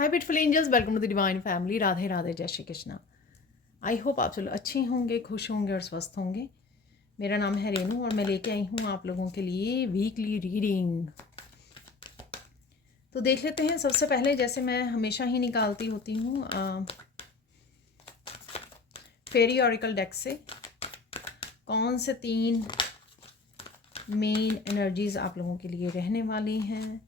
Hi beautiful angels, welcome to the divine family. Radhe Radhe, जय Shri Krishna. I hope आप सब लोग अच्छे होंगे, खुश होंगे और स्वस्थ होंगे। मेरा नाम है रेनू और मैं लेके आई हूँ आप लोगों के लिए वीकली रीडिंग। तो देख लेते हैं। सबसे पहले जैसे मैं हमेशा ही निकालती होती हूँ फेरी ऑरिकल डेक से कौन से 3 मेन एनर्जीज आप लोगों के लिए रहने वाली हैं।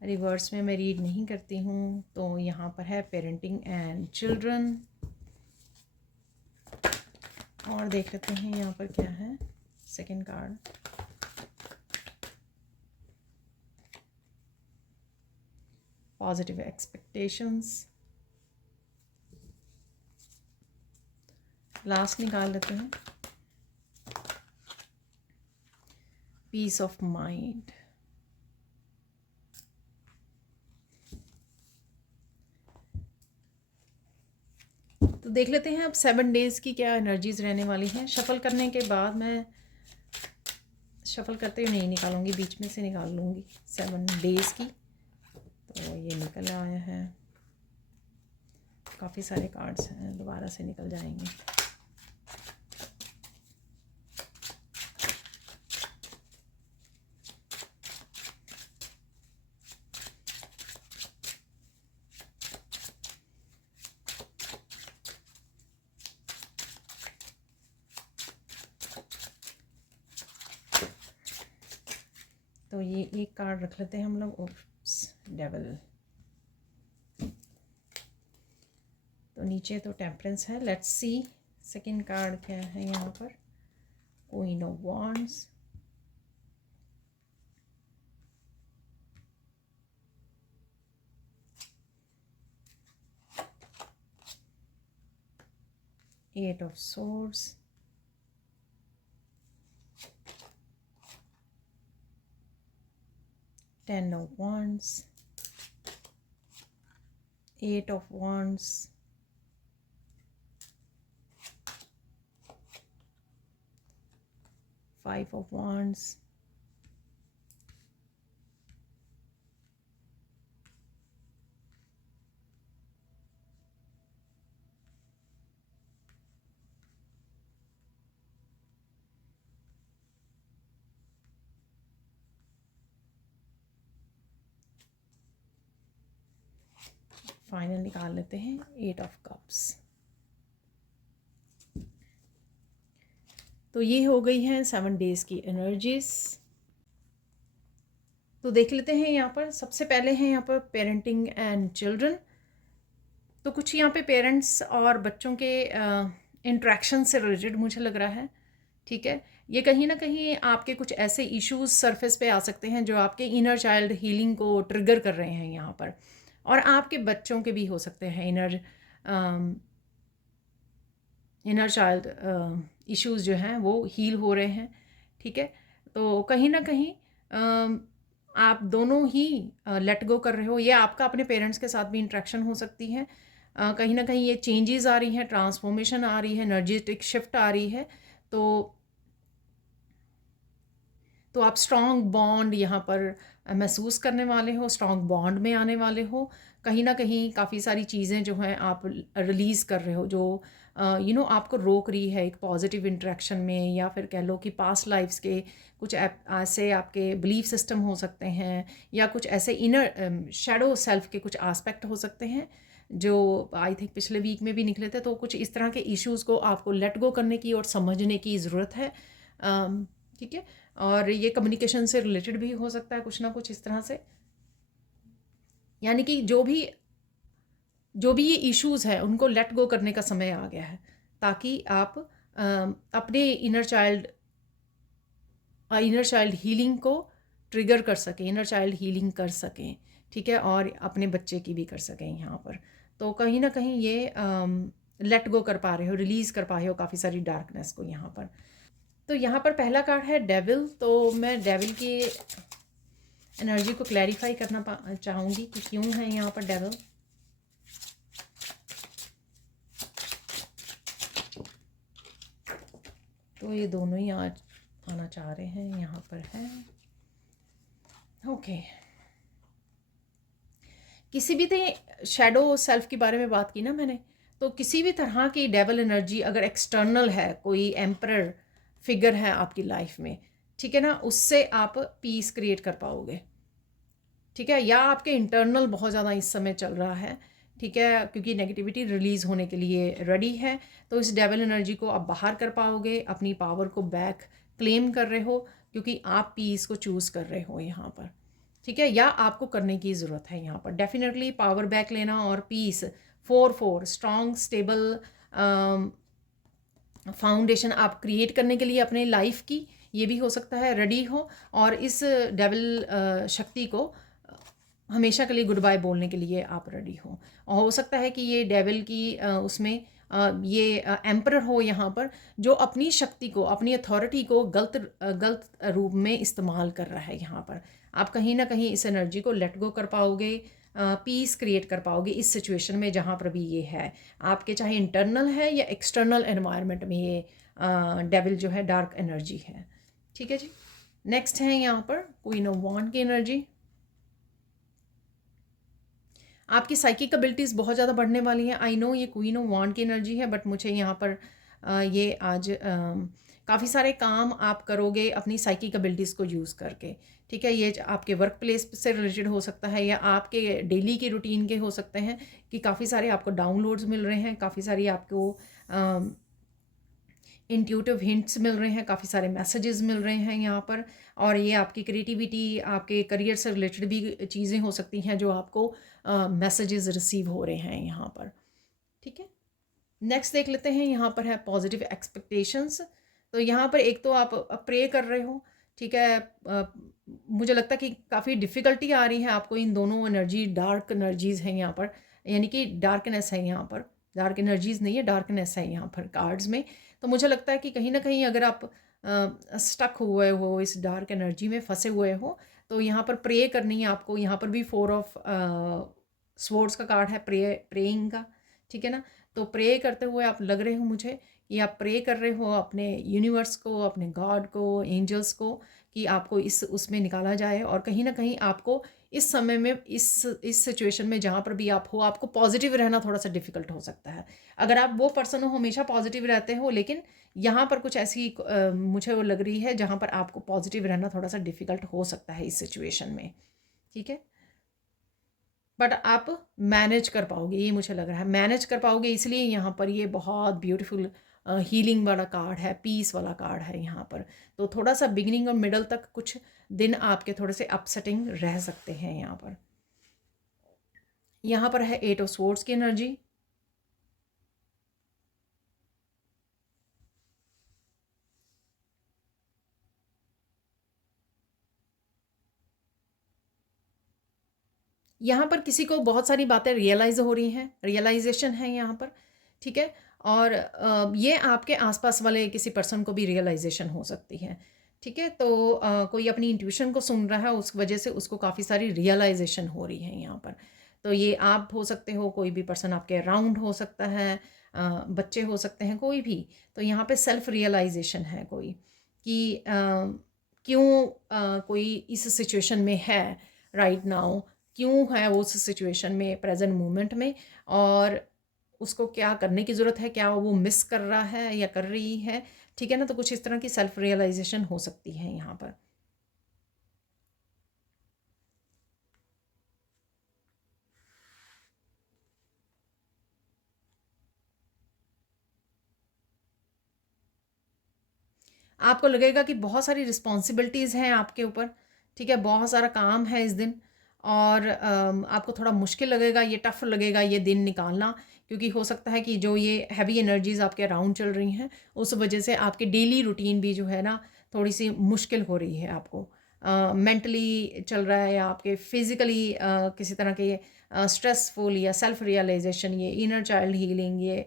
रिवर्स में मैं रीड नहीं करती हूँ। तो यहाँ पर है पेरेंटिंग एंड चिल्ड्रन। और देख लेते हैं यहाँ पर क्या है। Second card, positive expectations. Last निकाल लेते हैं, पीस ऑफ माइंड। तो देख लेते हैं अब 7 डेज़ की क्या एनर्जीज रहने वाली हैं। शफल करने के बाद मैं शफल करते हुए नहीं निकालूंगी, बीच में से निकाल लूँगी 7 डेज़ की। तो ये निकल आया है। काफ़ी सारे कार्ड्स हैं, दोबारा से निकल जाएंगे। तो ये एक कार्ड रख लेते हैं हम लोग, ओप्स डेविल। तो नीचे तो टेम्परेंस है। लेट्स सी सेकंड कार्ड क्या है यहाँ पर। Queen of wands, eight of swords, ten of wands, eight of wands, five of wands, final निकाल लेते हैं 8 ऑफ कप्स। तो ये हो गई हैं 7 डेज़ की एनर्जीज। तो देख लेते हैं यहाँ पर। सबसे पहले है यहाँ पर पेरेंटिंग एंड चिल्ड्रन। तो कुछ यहाँ पे पेरेंट्स और बच्चों के इंट्रैक्शन से रिलेटेड मुझे लग रहा है। ठीक है, ये कहीं ना कहीं आपके कुछ ऐसे इश्यूज सरफेस पे आ सकते हैं जो आपके इनर चाइल्ड हीलिंग को ट्रिगर कर रहे हैं यहाँ पर। और आपके बच्चों के भी हो सकते हैं इनर चाइल्ड इश्यूज जो हैं वो हील हो रहे हैं। ठीक है, तो कहीं ना कहीं आप दोनों ही लेट गो कर रहे हो। ये आपका अपने पेरेंट्स के साथ भी इंट्रैक्शन हो सकती है। कहीं ना कहीं ये चेंजेस आ रही हैं, ट्रांसफॉर्मेशन आ रही है, एनर्जेटिक शिफ्ट आ रही है। तो आप स्ट्रॉन्ग बॉन्ड यहाँ पर महसूस करने वाले हो, स्ट्रॉन्ग बॉन्ड में आने वाले हो। कहीं ना कहीं काफ़ी सारी चीज़ें जो हैं आप रिलीज़ कर रहे हो, जो आपको रोक रही है एक पॉजिटिव इंटरेक्शन में। या फिर कह लो कि पास्ट लाइफ्स के कुछ ऐसे आपके बिलीफ सिस्टम हो सकते हैं, या कुछ ऐसे इनर शैडो सेल्फ के कुछ एस्पेक्ट हो सकते हैं जो आई थिंक पिछले वीक में भी निकले थे। तो कुछ इस तरह के इश्यूज़ को आपको लेट गो करने की और समझने की ज़रूरत है। ठीक है, और ये कम्युनिकेशन से रिलेटेड भी हो सकता है कुछ ना कुछ इस तरह से। यानी कि जो भी ये इश्यूज़ है उनको लेट गो करने का समय आ गया है, ताकि आप अपने इनर चाइल्ड हीलिंग को ट्रिगर कर सकें, इनर चाइल्ड हीलिंग कर सकें। ठीक है, और अपने बच्चे की भी कर सकें यहाँ पर। तो कहीं ना कहीं ये लेट गो कर पा रहे हो, रिलीज़ कर पा रहे हो काफ़ी सारी डार्कनेस को यहाँ पर। तो यहाँ पर पहला कार्ड है डेविल। तो मैं डेविल की एनर्जी को क्लैरिफाई करना चाहूँगी कि क्यों है यहाँ पर डेविल। तो ये दोनों ही आज आना चाह रहे हैं, यहाँ पर है। ओके, किसी भी शैडो सेल्फ के बारे में बात की ना मैंने, तो किसी भी तरह की डेवल एनर्जी अगर एक्सटर्नल है, कोई एम्परर फिगर है आपकी लाइफ में, ठीक है ना, उससे आप पीस क्रिएट कर पाओगे। ठीक है, या आपके इंटरनल बहुत ज़्यादा इस समय चल रहा है, ठीक है, क्योंकि नेगेटिविटी रिलीज़ होने के लिए रेडी है, तो इस डेवल एनर्जी को आप बाहर कर पाओगे, अपनी पावर को बैक क्लेम कर रहे हो, क्योंकि आप पीस को चूज़ कर रहे हो यहाँ पर। ठीक है, या आपको करने की ज़रूरत है यहाँ पर डेफिनेटली पावर बैक लेना और पीस। 4 स्ट्रॉन्ग स्टेबल फाउंडेशन आप क्रिएट करने के लिए अपने लाइफ की, ये भी हो सकता है रेडी हो, और इस डेविल शक्ति को हमेशा के लिए गुड बाय बोलने के लिए आप रेडी हो। और हो सकता है कि ये डेविल की उसमें ये एम्परर हो यहाँ पर, जो अपनी शक्ति को, अपनी अथॉरिटी को गलत रूप में इस्तेमाल कर रहा है यहाँ पर। आप कहीं ना कहीं इस एनर्जी को लेट गो कर पाओगे, पीस क्रिएट कर पाओगे इस सिचुएशन में जहाँ पर भी ये है आपके, चाहे इंटरनल है या एक्सटर्नल एनवायरनमेंट में ये डेविल जो है डार्क एनर्जी है। ठीक है जी। नेक्स्ट है यहाँ पर क्वीन ऑफ वॉन्ड की एनर्जी। आपकी साइकिक एबिलिटीज़ बहुत ज़्यादा बढ़ने वाली हैं। आई नो ये क्वीन ऑफ वॉन्ड की एनर्जी है, बट मुझे यहाँ पर ये आज काफ़ी सारे काम आप करोगे अपनी साइकिक एबिलिटीज़ को यूज़ करके। ठीक है, ये आपके वर्क प्लेस से रिलेटेड हो सकता है, या आपके डेली के रूटीन के हो सकते हैं, कि काफ़ी सारे आपको डाउनलोड्स मिल रहे हैं, काफ़ी सारी आपको इंट्यूटिव हिंट्स मिल रहे हैं, काफ़ी सारे मैसेजेस मिल रहे हैं यहाँ पर। और ये आपकी क्रिएटिविटी, आपके करियर से रिलेटेड भी चीज़ें हो सकती हैं जो आपको मैसेजेस रिसीव हो रहे हैं यहाँ पर। ठीक है, नेक्स्ट देख लेते हैं। यहाँ पर है पॉजिटिव एक्सपेक्टेशंस। तो यहाँ पर एक तो आप प्रे कर रहे हो, ठीक है, मुझे लगता है कि काफ़ी डिफ़िकल्टी आ रही है आपको, इन दोनों एनर्जी डार्क एनर्जीज़ हैं यहाँ पर, यानी कि डार्कनेस है यहाँ पर, डार्क एनर्जीज़ नहीं है, डार्कनेस है यहाँ पर कार्ड्स में। तो मुझे लगता है कि कहीं ना कहीं अगर आप स्टक हुए हो, इस डार्क एनर्जी में फंसे हुए हो, तो यहाँ पर प्रे करनी है आपको। यहाँ पर भी 4 ऑफ स्वॉर्ड्स का कार्ड है, प्रेइंग का। ठीक है ना, तो प्रे करते हुए आप लग रहे हो मुझे कि आप प्रे कर रहे हो अपने यूनिवर्स को, अपने गॉड को, एंजल्स को, कि आपको इस उसमें निकाला जाए। और कहीं ना कहीं आपको इस समय में, इस सिचुएशन में जहाँ पर भी आप हो, आपको पॉजिटिव रहना थोड़ा सा डिफ़िकल्ट हो सकता है। अगर आप वो पर्सन हो हमेशा पॉजिटिव रहते हो, लेकिन यहाँ पर कुछ ऐसी मुझे वो लग रही है जहाँ पर आपको पॉजिटिव रहना थोड़ा सा डिफ़िकल्ट हो सकता है इस सिचुएशन में। ठीक है, बट आप मैनेज कर पाओगे, ये मुझे लग रहा है मैनेज कर पाओगे, इसलिए यहाँ पर ये बहुत ब्यूटीफुल हीलिंग वाला कार्ड है, पीस वाला कार्ड है यहाँ पर। तो थोड़ा सा बिगिनिंग और मिडल तक कुछ दिन आपके थोड़े से अपसेटिंग रह सकते हैं यहाँ पर। यहाँ पर है 8 ऑफ स्वॉर्ड्स की एनर्जी। यहाँ पर किसी को बहुत सारी बातें रियलाइज़ हो रही हैं, रियलाइजेशन है यहाँ पर। ठीक है, और ये आपके आसपास वाले किसी पर्सन को भी रियलाइजेशन हो सकती है। ठीक है, तो कोई अपनी इंट्यूशन को सुन रहा है, उस वजह से उसको काफ़ी सारी रियलाइजेशन हो रही है यहाँ पर। तो ये आप हो सकते हो, कोई भी पर्सन आपके अराउंड हो सकता है, बच्चे हो सकते हैं, कोई भी। तो यहाँ पे सेल्फ रियलाइजेशन है कोई, कि क्यों कोई इस सिचुएशन में है राइट नाउ, क्यों है वो उस सिचुएशन में प्रेजेंट मोमेंट में, और उसको क्या करने की ज़रूरत है, क्या वो मिस कर रहा है या कर रही है। ठीक है ना, तो कुछ इस तरह की सेल्फ रियलाइजेशन हो सकती है यहाँ पर। आपको लगेगा कि बहुत सारी रिस्पॉन्सिबिलिटीज़ हैं आपके ऊपर। ठीक है, बहुत सारा काम है इस दिन, और आपको थोड़ा मुश्किल लगेगा, ये टफ़ लगेगा ये दिन निकालना, क्योंकि हो सकता है कि जो ये हैवी एनर्जीज़ आपके अराउंड चल रही हैं, उस वजह से आपके डेली रूटीन भी जो है ना थोड़ी सी मुश्किल हो रही है आपको। मेंटली चल रहा है, या आपके फिज़िकली किसी तरह के स्ट्रेसफुल, या सेल्फ रियलाइजेशन, ये इनर चाइल्ड हीलिंग, ये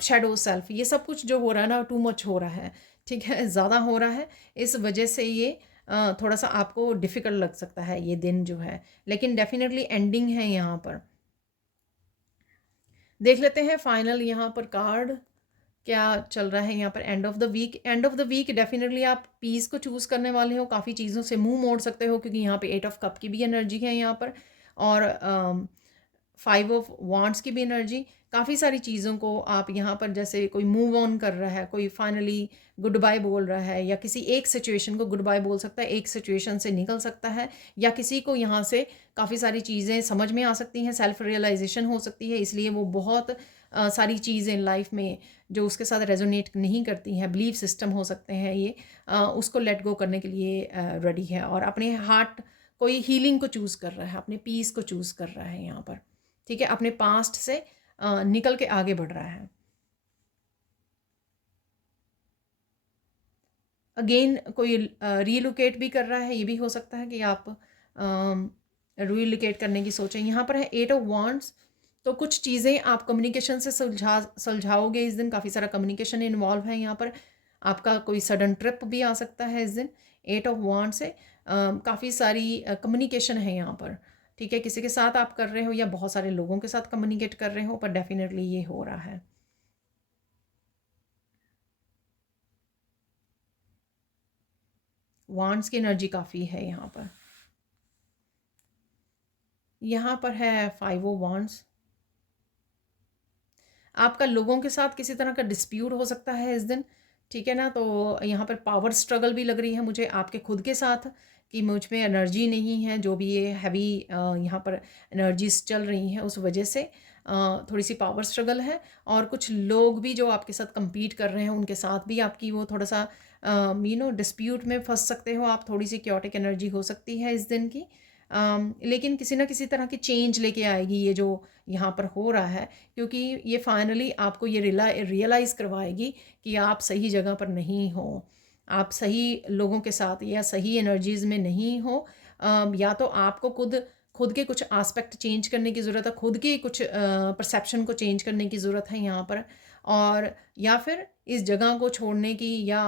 शैडो सेल्फ, ये सब कुछ जो हो रहा है ना, टू मच हो रहा है। ठीक है, ज़्यादा हो रहा है, इस वजह से ये थोड़ा सा आपको डिफ़िकल्ट लग सकता है ये दिन जो है, लेकिन डेफिनेटली एंडिंग है यहाँ पर। देख लेते हैं फाइनल यहाँ पर कार्ड क्या चल रहा है यहाँ पर। End of the week, end of the week definitely आप पीस को चूज़ करने वाले हो, काफ़ी चीज़ों से मुंह मोड़ सकते हो, क्योंकि यहाँ पे 8 ऑफ कप की भी एनर्जी है यहाँ पर। और फाइव ऑफ वांड्स की भी एनर्जी, काफ़ी सारी चीज़ों को आप यहाँ पर, जैसे कोई मूव ऑन कर रहा है, कोई फाइनली गुड बाय बोल रहा है, या किसी एक सिचुएशन को गुड बाय बोल सकता है, एक सिचुएशन से निकल सकता है, या किसी को यहाँ से काफ़ी सारी चीज़ें समझ में आ सकती हैं, सेल्फ रियलाइजेशन हो सकती है, इसलिए वो बहुत सारी चीज़ें लाइफ में जो उसके साथ रेजोनेट नहीं करती हैं, बिलीफ सिस्टम हो सकते हैं ये, उसको लेट गो करने के लिए रेडी है, और अपने हार्ट, कोई हीलिंग को चूज़ कर रहा है, अपने पीस को चूज़ कर रहा है यहाँ पर, ठीक है, अपने पास्ट से निकल के आगे बढ़ रहा है। अगेन कोई रीलोकेट भी कर रहा है, ये भी हो सकता है कि आप रीलोकेट करने की सोचें। यहाँ पर है एट ऑफ वांड्स, तो कुछ चीज़ें आप कम्युनिकेशन से सुलझाओगे इस दिन, काफ़ी सारा कम्युनिकेशन इन्वॉल्व है यहाँ पर, आपका कोई सडन ट्रिप भी आ सकता है इस दिन। एट ऑफ वांड से काफ़ी सारी कम्युनिकेशन है यहाँ पर, ठीक है, किसी के साथ आप कर रहे हो या बहुत सारे लोगों के साथ कम्युनिकेट कर रहे हो, पर डेफिनेटली ये हो रहा है। वांड्स की एनर्जी काफ़ी है यहाँ पर। यहाँ पर है फाइव ऑफ वांड्स, आपका लोगों के साथ किसी तरह का डिस्प्यूट हो सकता है इस दिन, ठीक है ना। तो यहाँ पर पावर स्ट्रगल भी लग रही है मुझे आपके खुद के साथ, कि मुझ में एनर्जी नहीं है, जो भी ये हैवी यहाँ पर एनर्जीज चल रही हैं उस वजह से थोड़ी सी पावर स्ट्रगल है। और कुछ लोग भी जो आपके साथ compete कर रहे हैं, उनके साथ भी आपकी वो थोड़ा सा डिस्प्यूट में फंस सकते हो आप, थोड़ी सी क्योटिक एनर्जी हो सकती है इस दिन की। लेकिन किसी ना किसी तरह की चेंज लेके आएगी ये जो यहाँ पर हो रहा है, क्योंकि ये फाइनली आपको ये रियलाइज़ करवाएगी कि आप सही जगह पर नहीं हो, आप सही लोगों के साथ या सही एनर्जीज़ में नहीं हो। या तो आपको खुद खुद के कुछ आस्पेक्ट चेंज करने की ज़रूरत है, खुद के कुछ परसेप्शन को चेंज करने की ज़रूरत है यहाँ पर, और या फिर इस जगह को छोड़ने की, या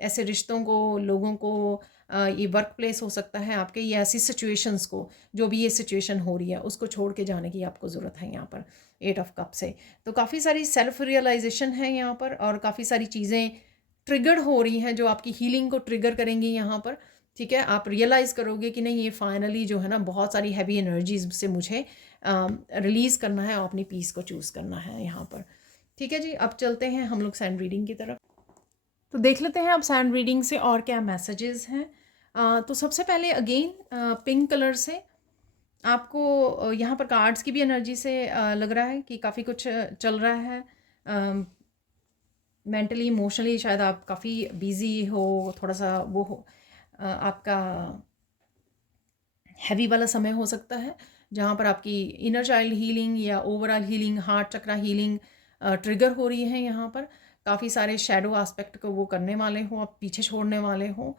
ऐसे रिश्तों को, लोगों को, ये वर्क प्लेस हो सकता है आपके, ये ऐसी सिचुएशंस को, जो भी ये सिचुएशन हो रही है उसको छोड़ के जाने की आपको ज़रूरत है यहाँ पर एट ऑफ कप से। तो काफ़ी सारी सेल्फ रियलाइजेशन है यहाँ पर, और काफ़ी सारी चीज़ें ट्रिगर हो रही हैं जो आपकी हीलिंग को ट्रिगर करेंगी यहाँ पर, ठीक है। आप रियलाइज़ करोगे कि नहीं, ये फाइनली जो है ना, बहुत सारी हैवी एनर्जीज से मुझे रिलीज़ करना है और अपनी पीस को चूज़ करना है यहाँ पर, ठीक है जी। अब चलते हैं हम लोग सैंड रीडिंग की तरफ। तो देख लेते हैं अब सैंड रीडिंग से और क्या मैसेजेस हैं। तो सबसे पहले अगेन पिंक कलर से आपको यहाँ पर कार्ड्स की भी एनर्जी से लग रहा है कि काफ़ी कुछ चल रहा है मेंटली, इमोशनली, शायद आप काफ़ी बिजी हो, थोड़ा सा वो हो, आपका हैवी वाला समय हो सकता है, जहाँ पर आपकी इनर चाइल्ड हीलिंग या ओवरऑल हीलिंग, हार्ट चक्रा हीलिंग ट्रिगर हो रही है यहाँ पर। काफ़ी सारे शैडो एस्पेक्ट को वो करने वाले हो, आप पीछे छोड़ने वाले हो,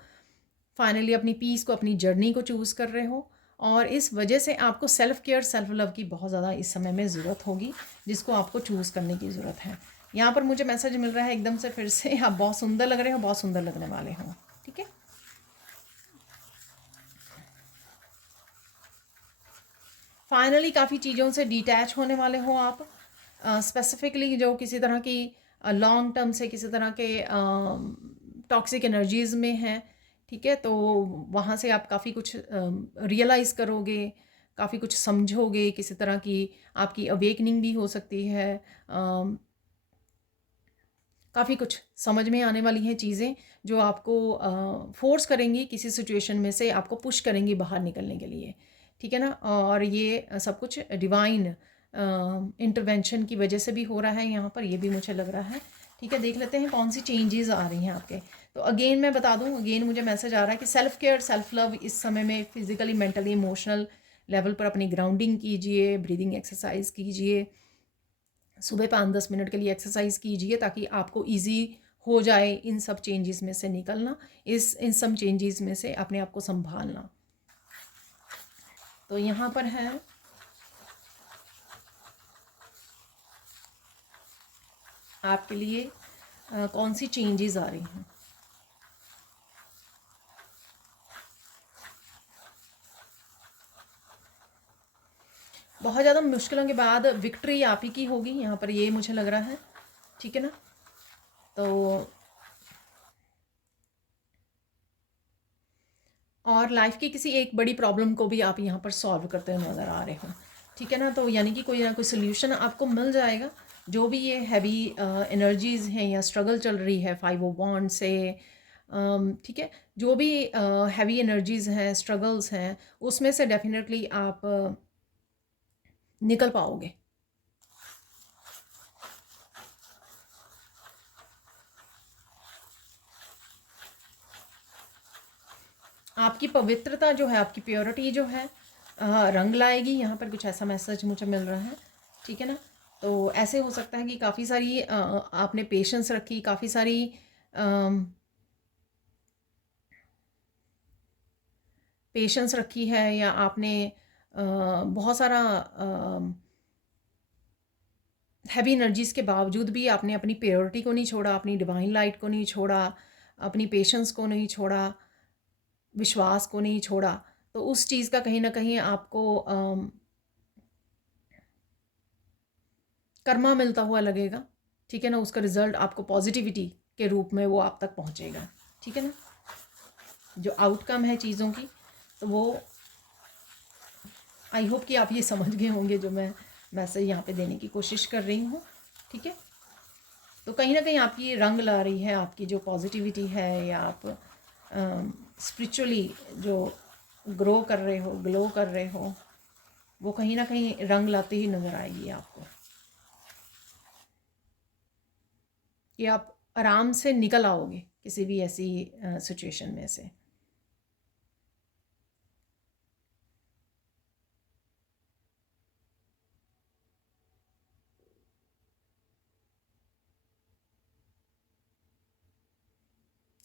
फाइनली अपनी पीस को, अपनी जर्नी को चूज़ कर रहे हो, और इस वजह से आपको सेल्फ केयर, सेल्फ लव की बहुत ज़्यादा इस समय में ज़रूरत होगी, जिसको आपको चूज़ करने की ज़रूरत है। यहाँ पर मुझे मैसेज मिल रहा है एकदम से फिर से, आप बहुत सुंदर लग रहे हो, बहुत सुंदर लगने वाले हो, ठीक है। फाइनली काफ़ी चीज़ों से डिटैच होने वाले हो आप, स्पेसिफिकली जो किसी तरह की लॉन्ग टर्म से किसी तरह के टॉक्सिक एनर्जीज़ में हैं, ठीक है। तो वहाँ से आप काफ़ी कुछ रियलाइज़ करोगे, काफ़ी कुछ समझोगे, किसी तरह की आपकी अवेकनिंग भी हो सकती है, काफ़ी कुछ समझ में आने वाली हैं चीज़ें, जो आपको फोर्स करेंगी किसी सिचुएशन में से, आपको पुश करेंगी बाहर निकलने के लिए, ठीक है ना। और ये सब कुछ डिवाइन इंटरवेंशन की वजह से भी हो रहा है यहाँ पर, ये भी मुझे लग रहा है, ठीक है। देख लेते हैं कौन सी चेंजेस आ रही हैं आपके। तो अगेन मैं बता दूं, अगेन मुझे मैसेज आ रहा है कि सेल्फ केयर, सेल्फ लव इस समय में फिजिकली, मेंटली, इमोशनल लेवल पर अपनी ग्राउंडिंग कीजिए, ब्रीदिंग एक्सरसाइज कीजिए, सुबह 5-10 मिनट के लिए एक्सरसाइज कीजिए, ताकि आपको ईजी हो जाए इन सब चेंजेस में से निकलना, इन सब चेंजेस में से अपने आप को संभालना। तो यहाँ पर है आपके लिए कौन सी चेंजेस आ रही हैं। बहुत ज़्यादा मुश्किलों के बाद विक्ट्री आप ही की होगी यहाँ पर, ये मुझे लग रहा है, ठीक है ना। तो और लाइफ की किसी एक बड़ी प्रॉब्लम को भी आप यहाँ पर सॉल्व करते हुए नज़र आ रहे हो, ठीक है ना। तो यानी कि कोई ना कोई सोल्यूशन आपको मिल जाएगा। जो भी ये हैवी एनर्जीज़ हैं या स्ट्रगल चल रही है 5 ऑफ वांड से, ठीक है, जो भी हैवी एनर्जीज़ हैं, स्ट्रगल्स हैं, उसमें से डेफिनेटली आप निकल पाओगे। आपकी पवित्रता जो है, आपकी प्योरिटी जो है, रंग लाएगी। यहाँ पर कुछ ऐसा मैसेज मुझे मिल रहा है, ठीक है ना। तो ऐसे हो सकता है कि काफ़ी सारी आपने पेशेंस रखी, काफ़ी सारी पेशेंस रखी है, या आपने बहुत सारा हैवी एनर्जीज़ के बावजूद भी आपने अपनी प्योरिटी को नहीं छोड़ा, अपनी डिवाइन लाइट को नहीं छोड़ा, अपनी पेशेंस को नहीं छोड़ा, विश्वास को नहीं छोड़ा। तो उस चीज़ का कहीं ना कहीं आपको कर्मा मिलता हुआ लगेगा, ठीक है ना। उसका रिजल्ट आपको पॉजिटिविटी के रूप में वो आप तक पहुंचेगा, ठीक है ना। जो आउटकम है चीज़ों की, तो वो आई होप कि आप ये समझ गए होंगे जो मैं मैसेज यहाँ पे देने की कोशिश कर रही हूँ, ठीक है। तो कहीं ना कहीं आपकी रंग ला रही है, आपकी जो पॉजिटिविटी है, या आप स्पिरिचुअली जो ग्रो कर रहे हो, ग्लो कर रहे हो, वो कहीं ना कहीं रंग लाती ही नज़र आएगी आपको, कि आप आराम से निकल आओगे किसी भी ऐसी सिचुएशन में से।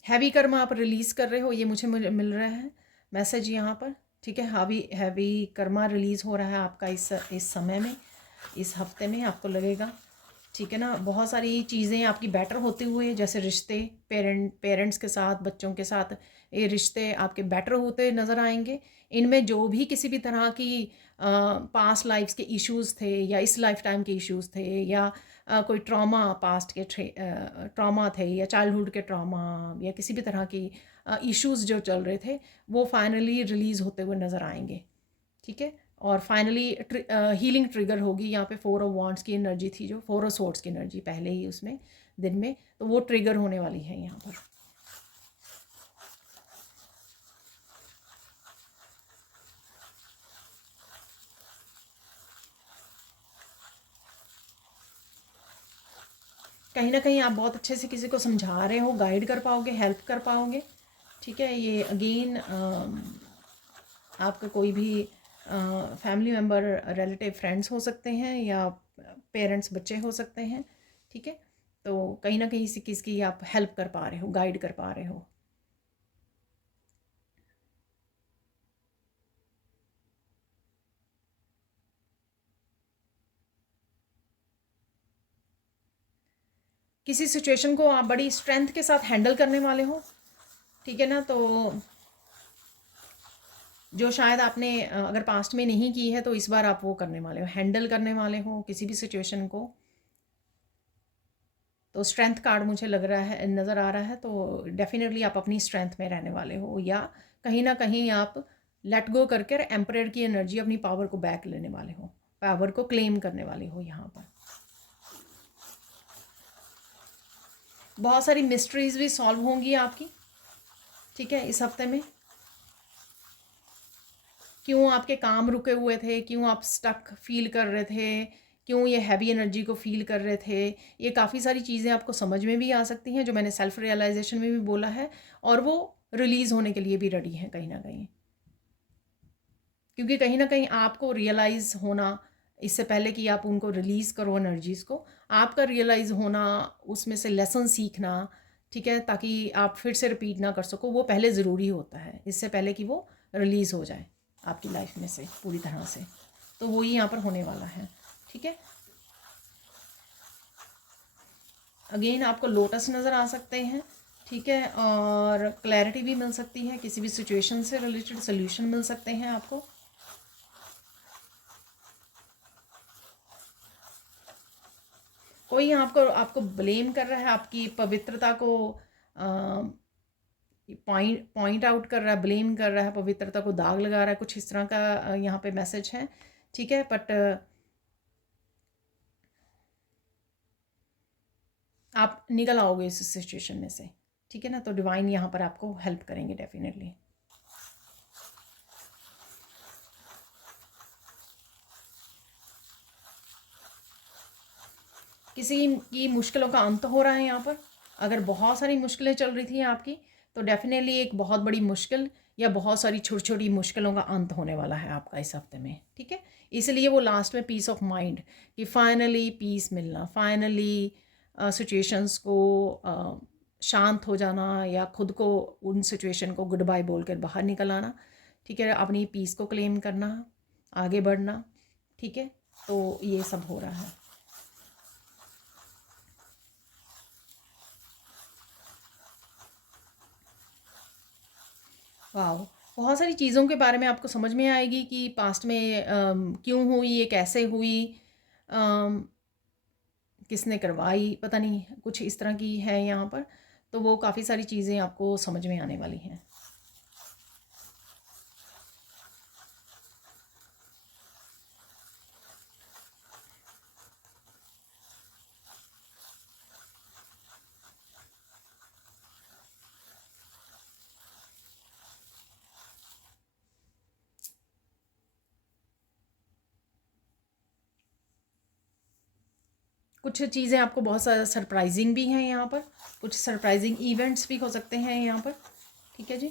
हैवी कर्म आप रिलीज़ कर रहे हो, ये मुझे मिल रहा है मैसेज यहाँ पर, ठीक है। हैवी हैवी कर्मा रिलीज़ हो रहा है आपका इस समय में, इस हफ्ते में आपको लगेगा, ठीक है ना। बहुत सारी चीज़ें आपकी बेटर होते हुए, जैसे रिश्ते, पेरेंट्स के साथ, बच्चों के साथ, ये रिश्ते आपके बेटर होते नज़र आएंगे। इनमें जो भी किसी भी तरह की पास्ट लाइफ्स के इश्यूज़ थे, या इस लाइफ टाइम के इश्यूज़ थे, या कोई ट्रॉमा, पास्ट के ट्रॉमा थे, या चाइल्डहुड के ट्रॉमा, या किसी भी तरह की इश्यूज़ जो चल रहे थे, वो फाइनली रिलीज़ होते हुए नज़र आएंगे, ठीक है। और फाइनली हीलिंग ट्रिगर होगी। यहाँ पे 4 ऑफ वांड्स की एनर्जी थी, जो 4 ऑफ सोर्ड्स की एनर्जी पहले ही उसमें दिन में, तो वो ट्रिगर होने वाली है यहाँ पर। कहीं ना कहीं आप बहुत अच्छे से किसी को समझा रहे हो, गाइड कर पाओगे, हेल्प कर पाओगे, ठीक है। ये अगेन आपका कोई भी फैमिली मेम्बर, रिलेटिव, फ्रेंड्स हो सकते हैं, या पेरेंट्स, बच्चे हो सकते हैं, ठीक है। तो कहीं ना कहीं से किसकी आप हेल्प कर पा रहे हो, गाइड कर पा रहे हो। किसी सिचुएशन को आप बड़ी स्ट्रेंथ के साथ हैंडल करने वाले हो, ठीक है ना। तो जो शायद आपने अगर पास्ट में नहीं की है, तो इस बार आप वो करने वाले हो, हैंडल करने वाले हो किसी भी सिचुएशन को। तो स्ट्रेंथ कार्ड मुझे लग रहा है, नज़र आ रहा है। तो डेफिनेटली आप अपनी स्ट्रेंथ में रहने वाले हो, या कहीं ना कहीं आप लेट गो करके एम्परर की एनर्जी, अपनी पावर को बैक लेने वाले हो, पावर को क्लेम करने वाले हो। यहाँ पर बहुत सारी मिस्ट्रीज भी सॉल्व होंगी आपकी, ठीक है, इस हफ्ते में। क्यों आपके काम रुके हुए थे, क्यों आप स्टक फील कर रहे थे, क्यों ये हैवी एनर्जी को फील कर रहे थे, ये काफ़ी सारी चीज़ें आपको समझ में भी आ सकती हैं, जो मैंने सेल्फ रियलाइजेशन में भी बोला है। और वो रिलीज़ होने के लिए भी रेडी हैं कहीं ना कहीं, क्योंकि कहीं ना कहीं आपको रियलाइज़ होना, इससे पहले कि आप उनको रिलीज़ करो एनर्जीज़ को, आपका रियलाइज़ होना, उसमें से लेसन सीखना, ठीक है, ताकि आप फिर से रिपीट ना कर सको, वो पहले ज़रूरी होता है, इससे पहले कि वो रिलीज़ हो जाए आपकी लाइफ में से पूरी तरह से। तो वो ही यहाँ पर होने वाला है, ठीक है। अगेन आपको लोटस नज़र आ सकते हैं, ठीक है, और क्लैरिटी भी मिल सकती है, किसी भी सिचुएशन से रिलेटेड सोल्यूशन मिल सकते हैं आपको। कोई आपको आपको ब्लेम कर रहा है, आपकी पवित्रता को पॉइंट आउट कर रहा है, ब्लेम कर रहा है, पवित्रता को दाग लगा रहा है, कुछ इस तरह का यहाँ पे मैसेज है, ठीक है, बट आप निकल आओगे इस सिचुएशन में से, ठीक है ना। तो डिवाइन यहाँ पर आपको हेल्प करेंगे डेफिनेटली। किसी की मुश्किलों का अंत हो रहा है यहाँ पर। अगर बहुत सारी मुश्किलें चल रही थी आपकी, तो डेफिनेटली एक बहुत बड़ी मुश्किल या बहुत सारी छोटी छोटी मुश्किलों का अंत होने वाला है आपका इस हफ्ते में, ठीक है। इसलिए वो लास्ट में पीस ऑफ माइंड, कि फाइनली पीस मिलना, फाइनली सिचुएशंस को शांत हो जाना, या खुद को उन सिचुएशन को गुड बाय बोल कर बाहर निकल आना, ठीक है। अपनी पीस को क्लेम करना, आगे बढ़ना, ठीक है। तो ये सब हो रहा है। वाह, बहुत सारी चीज़ों के बारे में आपको समझ में आएगी कि पास्ट में क्यों हुई, ये कैसे हुई, अम, किसने करवाई, पता नहीं, कुछ इस तरह की है यहाँ पर। तो वो काफ़ी सारी चीज़ें आपको समझ में आने वाली हैं। कुछ चीज़ें आपको बहुत सारा सरप्राइजिंग भी हैं यहाँ पर, कुछ सरप्राइजिंग इवेंट्स भी हो सकते हैं यहाँ पर, ठीक है जी।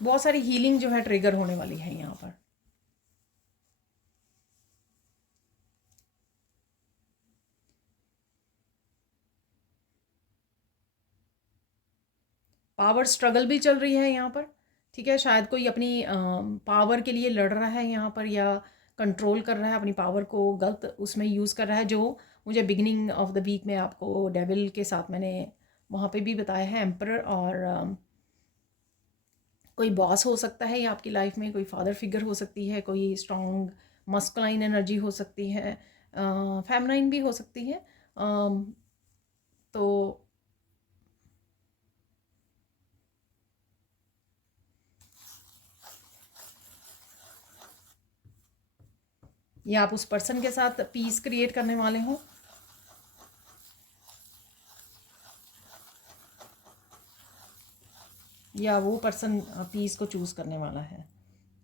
बहुत सारी हीलिंग जो है ट्रिगर होने वाली है यहाँ पर। पावर स्ट्रगल भी चल रही है यहाँ पर, ठीक है। शायद कोई अपनी पावर के लिए लड़ रहा है यहाँ पर, या कंट्रोल कर रहा है अपनी पावर को, गलत उसमें यूज़ कर रहा है। जो मुझे बिगिनिंग ऑफ द वीक में आपको डेविल के साथ मैंने वहाँ पे भी बताया है, एम्परर, और कोई बॉस हो सकता है या आपकी लाइफ में कोई फादर फिगर हो सकती है, कोई स्ट्रॉन्ग मस्कुलाइन एनर्जी हो सकती है, फेमनाइन भी हो सकती है। तो या आप उस पर्सन के साथ पीस क्रिएट करने वाले हो, या वो पर्सन पीस को चूज़ करने वाला है,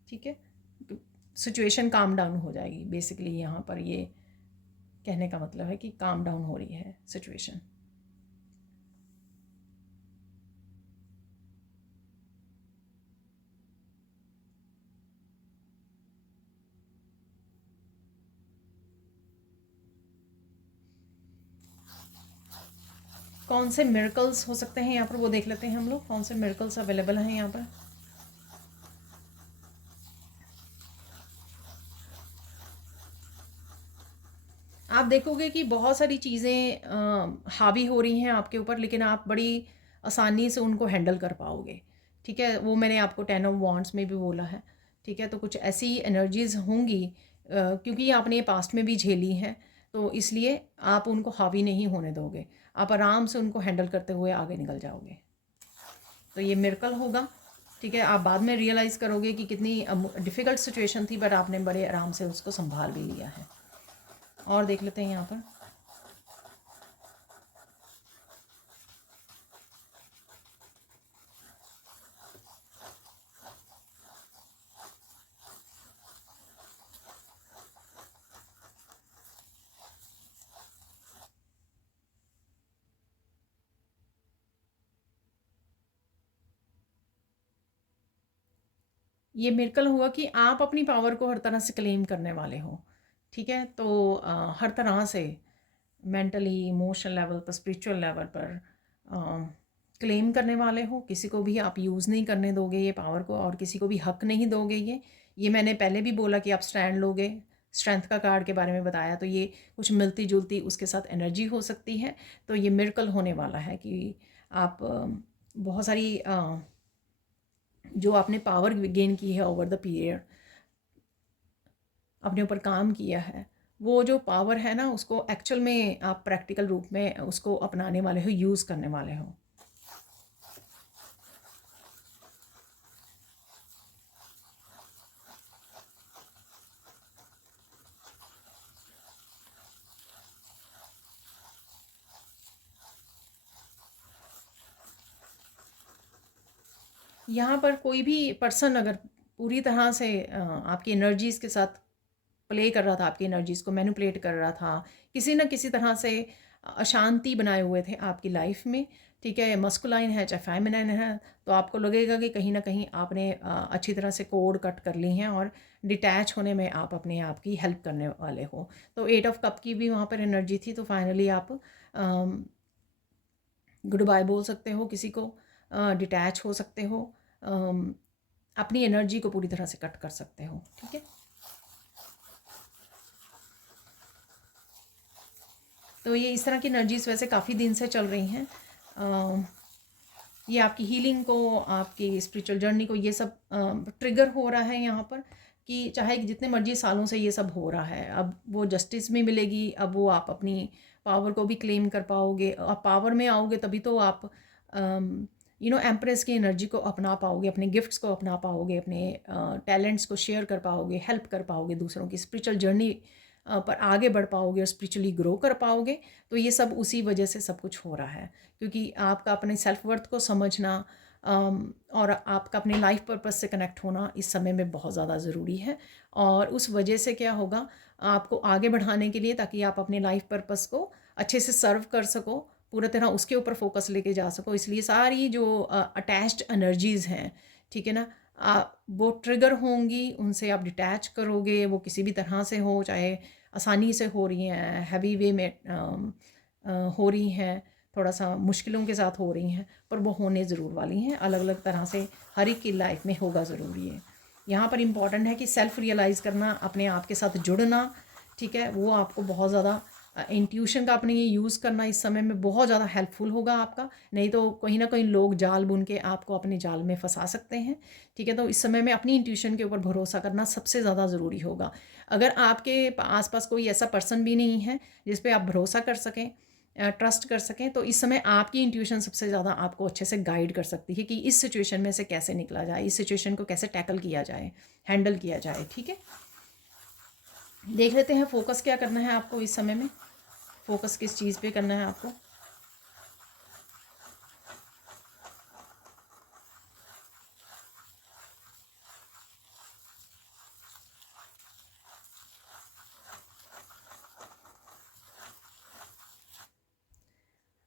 ठीक है। सिचुएशन काम डाउन हो जाएगी बेसिकली, यहाँ पर ये कहने का मतलब है कि काम डाउन हो रही है सिचुएशन। कौन से मिरेकल्स हो सकते हैं यहाँ पर, वो देख लेते हैं हम लोग, कौन से मिरेकल्स अवेलेबल हैं यहाँ पर। आप देखोगे कि बहुत सारी चीज़ें हावी हो रही हैं आपके ऊपर, लेकिन आप बड़ी आसानी से उनको हैंडल कर पाओगे, ठीक है। वो मैंने आपको 10 ऑफ वांड्स में भी बोला है, ठीक है। तो कुछ ऐसी एनर्जीज़ होंगी, क्योंकि ये आपने पास्ट में भी झेली हैं, तो इसलिए आप उनको हावी नहीं होने दोगे, आप आराम से उनको हैंडल करते हुए आगे निकल जाओगे। तो ये मिरेकल होगा, ठीक है। आप बाद में रियलाइज़ करोगे कि कितनी डिफ़िकल्ट सिचुएशन थी, बट आपने बड़े आराम से उसको संभाल भी लिया है। और देख लेते हैं यहाँ पर। ये मिरेकल हुआ कि आप अपनी पावर को हर तरह से क्लेम करने वाले हो, ठीक है। तो हर तरह से मेंटली, इमोशनल लेवल पर, स्पिरिचुअल लेवल पर क्लेम करने वाले हो। किसी को भी आप यूज़ नहीं करने दोगे ये पावर को, और किसी को भी हक नहीं दोगे। ये मैंने पहले भी बोला कि आप स्टैंड लोगे, स्ट्रेंथ का कार्ड के बारे में बताया, तो ये कुछ मिलती जुलती उसके साथ एनर्जी हो सकती है। तो ये मिरेकल होने वाला है कि आप बहुत सारी जो आपने पावर गेन की है ओवर द पीरियड, अपने ऊपर काम किया है, वो जो पावर है ना, उसको एक्चुअल में आप प्रैक्टिकल रूप में उसको अपनाने वाले हो, यूज़ करने वाले हो। यहाँ पर कोई भी पर्सन अगर पूरी तरह से आपकी एनर्जीज़ के साथ प्ले कर रहा था, आपकी एनर्जीज़ को मैनिपुलेट कर रहा था, किसी न किसी तरह से अशांति बनाए हुए थे आपकी लाइफ में, ठीक है, मस्कुलाइन है चाहे फेमिनाइन है, तो आपको लगेगा कि कहीं ना कहीं आपने अच्छी तरह से कोड कट कर ली हैं और डिटैच होने में आप अपने आप की हेल्प करने वाले हो। तो 8 ऑफ कप की भी वहाँ पर एनर्जी थी, तो फाइनली आप गुड बाय बोल सकते हो किसी को, डिटैच हो सकते हो, अम, अपनी एनर्जी को पूरी तरह से कट कर सकते हो, ठीक है। तो ये इस तरह की एनर्जीज वैसे काफ़ी दिन से चल रही हैं। ये आपकी हीलिंग को, आपकी स्पिरिचुअल जर्नी को, ये सब ट्रिगर हो रहा है यहाँ पर, कि चाहे जितने मर्जी सालों से ये सब हो रहा है, अब वो जस्टिस में मिलेगी, अब वो आप अपनी पावर को भी क्लेम कर पाओगे। आप पावर में आओगे तभी तो आप एम्प्रेस की एनर्जी को अपना पाओगे, अपने गिफ्ट्स को अपना पाओगे, अपने टैलेंट्स को शेयर कर पाओगे, हेल्प कर पाओगे दूसरों की स्पिरिचुअल जर्नी पर आगे बढ़ पाओगे और स्पिरिचुअली ग्रो कर पाओगे। तो ये सब उसी वजह से सब कुछ हो रहा है, क्योंकि आपका अपने सेल्फ वर्थ को समझना और आपका अपने लाइफ पर्पस से कनेक्ट होना इस समय में बहुत ज़्यादा ज़रूरी है। और उस वजह से क्या होगा, आपको आगे बढ़ाने के लिए, ताकि आप अपने लाइफ पर्पस को अच्छे से सर्व कर सको, पूरा तरह उसके ऊपर फोकस लेके जा सको, इसलिए सारी जो अटैच्ड एनर्जीज़ हैं, ठीक है ना, वो ट्रिगर होंगी, उनसे आप डिटैच करोगे, वो किसी भी तरह से हो, चाहे आसानी से हो रही हैं, हैवी वे में हो रही हैं, थोड़ा सा मुश्किलों के साथ हो रही हैं, पर वो होने ज़रूर वाली हैं, अलग अलग तरह से हर एक की लाइफ में होगा ज़रूरी है। यहाँ पर इम्पॉर्टेंट है कि सेल्फ़ रियलाइज़ करना, अपने आप के साथ जुड़ना, ठीक है, वो आपको बहुत ज़्यादा इंट्यूशन का अपने ये यूज़ करना इस समय में बहुत ज़्यादा हेल्पफुल होगा आपका। नहीं तो कहीं ना कहीं लोग जाल बुन के आपको अपने जाल में फंसा सकते हैं, ठीक है। तो इस समय में अपनी इंट्यूशन के ऊपर भरोसा करना सबसे ज़्यादा ज़रूरी होगा। अगर आपके आसपास कोई ऐसा पर्सन भी नहीं है जिस पे आप भरोसा कर सकें, ट्रस्ट कर सकें, तो इस समय आपकी इंट्यूशन सबसे ज़्यादा आपको अच्छे से गाइड कर सकती है कि इस सिचुएशन में से कैसे निकला जाए, इस सिचुएशन को कैसे टैकल किया जाए, हैंडल किया जाए, ठीक है। देख लेते हैं फोकस क्या करना है आपको इस समय में, फोकस किस चीज़ पे करना है आपको।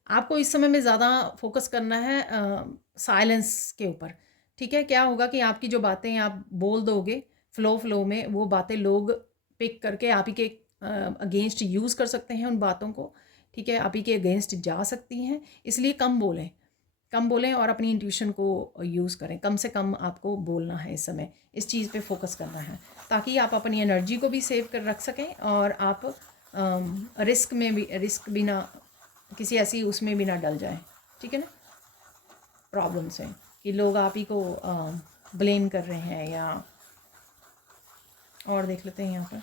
आपको इस समय में ज़्यादा फोकस करना है साइलेंस के ऊपर, ठीक है। क्या होगा कि आपकी जो बातें आप बोल दोगे फ्लो में, वो बातें लोग पिक करके आप ही के अगेंस्ट यूज़ कर सकते हैं उन बातों को, ठीक है, आप ही के अगेंस्ट जा सकती हैं। इसलिए कम बोलें, कम बोलें और अपनी इंट्यूशन को यूज़ करें, कम से कम आपको बोलना है इस समय, इस चीज़ पे फोकस करना है, ताकि आप अपनी एनर्जी को भी सेव कर रख सकें और आप रिस्क भी ना, किसी ऐसी उसमें भी ना डल जाए, ठीक है ना, प्रॉब्लम से, कि लोग आप ही को ब्लेम कर रहे हैं या और। देख लेते हैं यहाँ पर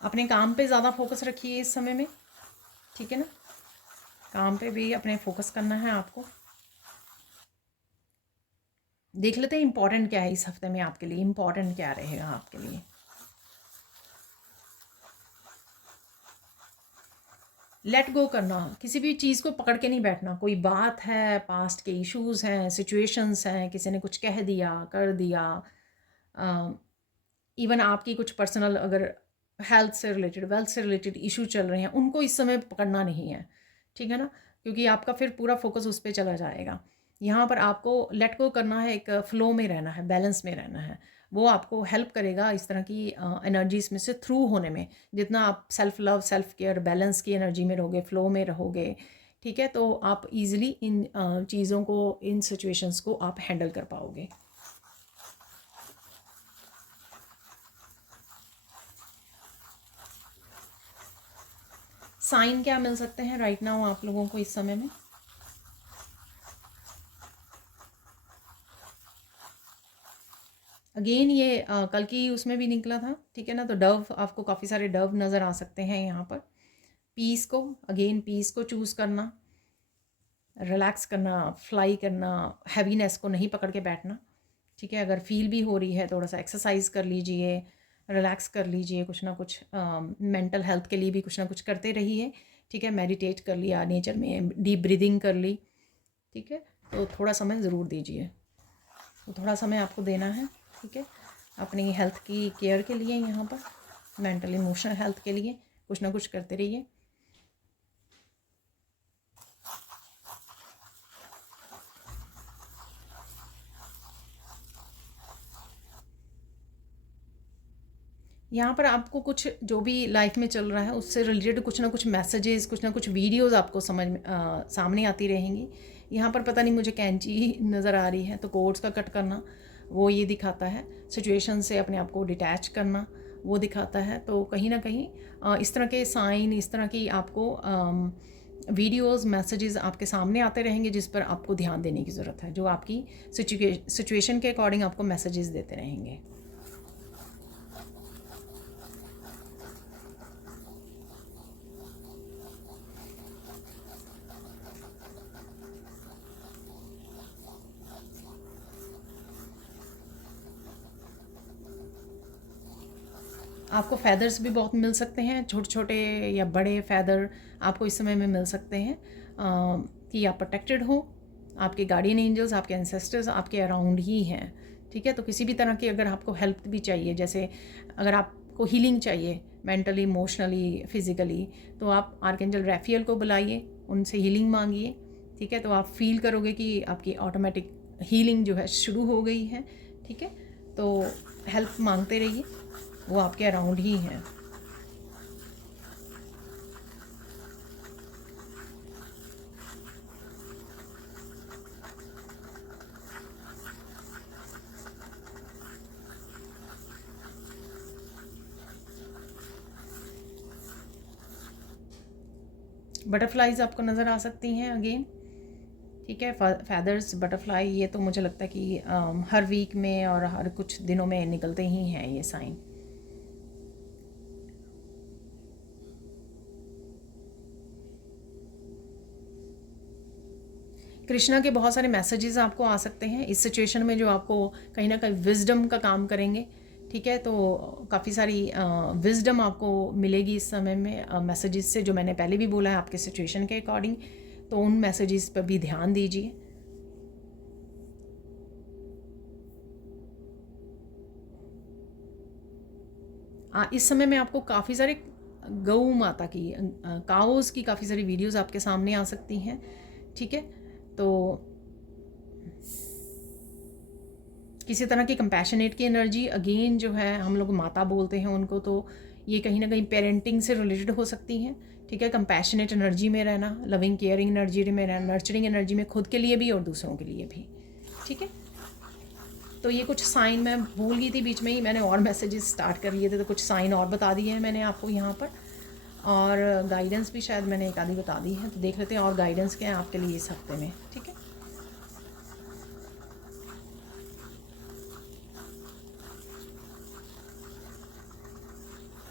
अपने काम पे ज़्यादा फोकस रखिए इस समय में, ठीक है ना, काम पे भी अपने फोकस करना है आपको। देख लेते हैं इम्पोर्टेंट क्या है इस हफ्ते में आपके लिए, इम्पोर्टेंट क्या रहेगा आपके लिए। लेट गो करना, किसी भी चीज़ को पकड़ के नहीं बैठना, कोई बात है, पास्ट के इश्यूज हैं, सिचुएशंस हैं, किसी ने कुछ कह दिया, कर दिया, इवन आपकी कुछ पर्सनल अगर हेल्थ से रिलेटेड, वेल्थ से रिलेटेड इशू चल रहे हैं, उनको इस समय पकड़ना नहीं है, ठीक है ना, क्योंकि आपका फिर पूरा फोकस उस पर चला जाएगा। यहाँ पर आपको लेट गो करना है, एक फ़्लो में रहना है, बैलेंस में रहना है, वो आपको हेल्प करेगा इस तरह की एनर्जीज में से थ्रू होने में। जितना आप self love, self care, balance की एनर्जी में रहोगे, फ़्लो में रहोगे, ठीक है, तो आप इजीली इन चीज़ों को, इन सिचुएशंस को आप हैंडल कर पाओगे। साइन क्या मिल सकते हैं राइट नाउ आप लोगों को इस समय में? अगेन ये कल की उसमें भी निकला था, ठीक है ना। तो डव, आपको काफ़ी सारे डव नज़र आ सकते हैं यहाँ पर। पीस को, अगेन पीस को चूज़ करना, रिलैक्स करना, फ्लाई करना, हैवीनेस को नहीं पकड़ के बैठना, ठीक है। अगर फील भी हो रही है, थोड़ा सा एक्सरसाइज कर लीजिए, रिलैक्स कर लीजिए, कुछ ना कुछ मेंटल हेल्थ के लिए भी कुछ ना कुछ करते रहिए, ठीक है। मेडिटेट कर लिया, नेचर में डीप ब्रीदिंग कर ली, ठीक है। तो थोड़ा समय ज़रूर दीजिए, तो थोड़ा समय आपको देना है, ठीक है, अपनी हेल्थ की केयर के लिए, यहाँ पर मेंटल इमोशनल हेल्थ के लिए कुछ ना कुछ करते रहिए। यहाँ पर आपको कुछ जो भी लाइफ में चल रहा है उससे रिलेटेड कुछ ना कुछ मैसेजेस, कुछ ना कुछ वीडियोस आपको समझ में सामने आती रहेंगी। यहाँ पर पता नहीं मुझे कैंची नज़र आ रही है, तो कोड्स का कट करना वो ये दिखाता है, सिचुएशन से अपने आप को डिटैच करना वो दिखाता है। तो कहीं ना कहीं इस तरह के साइन, इस तरह की आपको वीडियोस, मैसेजेस आपके सामने आते रहेंगे, जिस पर आपको ध्यान देने की ज़रूरत है, जो आपकी सिचुएशन के अकॉर्डिंग आपको मैसेजेस देते रहेंगे। आपको फ़ेदर्स भी बहुत मिल सकते हैं, छोटे छोटे या बड़े फ़ेदर आपको इस समय में मिल सकते हैं, कि आप प्रोटेक्टेड हो, आपके गार्डियन एंजल्स, आपके एंसेस्टर्स आपके अराउंड ही हैं, ठीक है। तो किसी भी तरह की अगर आपको हेल्प भी चाहिए, जैसे अगर आपको हीलिंग चाहिए मेंटली, इमोशनली, फ़िज़िकली, तो आप आर्कएंजल रैफियल को बुलाइए, उनसे हीलिंग मांगिए, ठीक है। तो आप फील करोगे कि आपकी ऑटोमेटिक हीलिंग जो है शुरू हो गई है, ठीक है। तो हेल्प मांगते रहिए, वो आपके अराउंड ही हैं। बटरफ्लाइज आपको नज़र आ सकती हैं अगेन, ठीक है। फैदर्स, बटरफ्लाई, ये तो मुझे लगता है कि हर वीक में और हर कुछ दिनों में निकलते ही हैं ये साइन। कृष्णा के बहुत सारे मैसेजेस आपको आ सकते हैं इस सिचुएशन में, जो आपको कहीं ना कहीं विजडम का काम करेंगे, ठीक है। तो काफ़ी सारी विजडम आपको मिलेगी इस समय में मैसेजेस से, जो मैंने पहले भी बोला है आपके सिचुएशन के अकॉर्डिंग। तो उन मैसेजेस पर भी ध्यान दीजिए। इस समय में आपको काफ़ी सारे गऊ माता की, काओज़ की काफ़ी सारी वीडियोस आपके सामने आ सकती हैं, ठीक है। तो किसी तरह की कंपैशनेट की एनर्जी, अगेन जो है हम लोग माता बोलते हैं उनको, तो ये कहीं ना कहीं पेरेंटिंग से रिलेटेड हो सकती हैं, ठीक है। कंपैशनेट एनर्जी में रहना, लविंग केयरिंग एनर्जी में रहना, नर्चरिंग एनर्जी में, खुद के लिए भी और दूसरों के लिए भी, ठीक है। तो ये कुछ साइन मैं भूल गई थी बीच में ही, मैंने और मैसेजेस स्टार्ट कर लिए थे, तो कुछ साइन और बता दिए हैं मैंने आपको यहाँ पर, और गाइडेंस भी शायद मैंने एक आधी बता दी है। तो देख लेते हैं और गाइडेंस क्या है आपके लिए इस हफ्ते में, ठीक है।